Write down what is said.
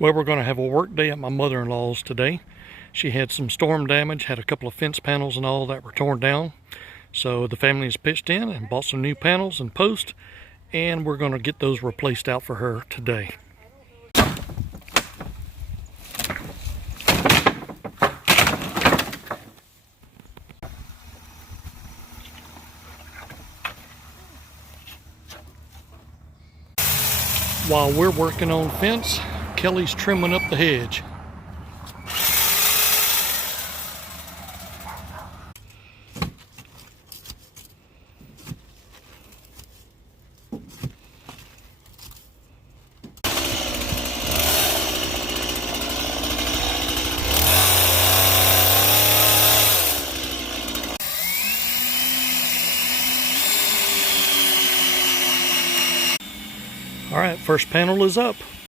Well, we're going to have a work day at my mother-in-law's today. She had some storm damage, had a couple of fence panels and all that were torn down. So the family has pitched in and bought some new panels and posts, and we're going to get those replaced out for her today. While we're working on fence, Kelly's trimming up the hedge. All right, first panel is up.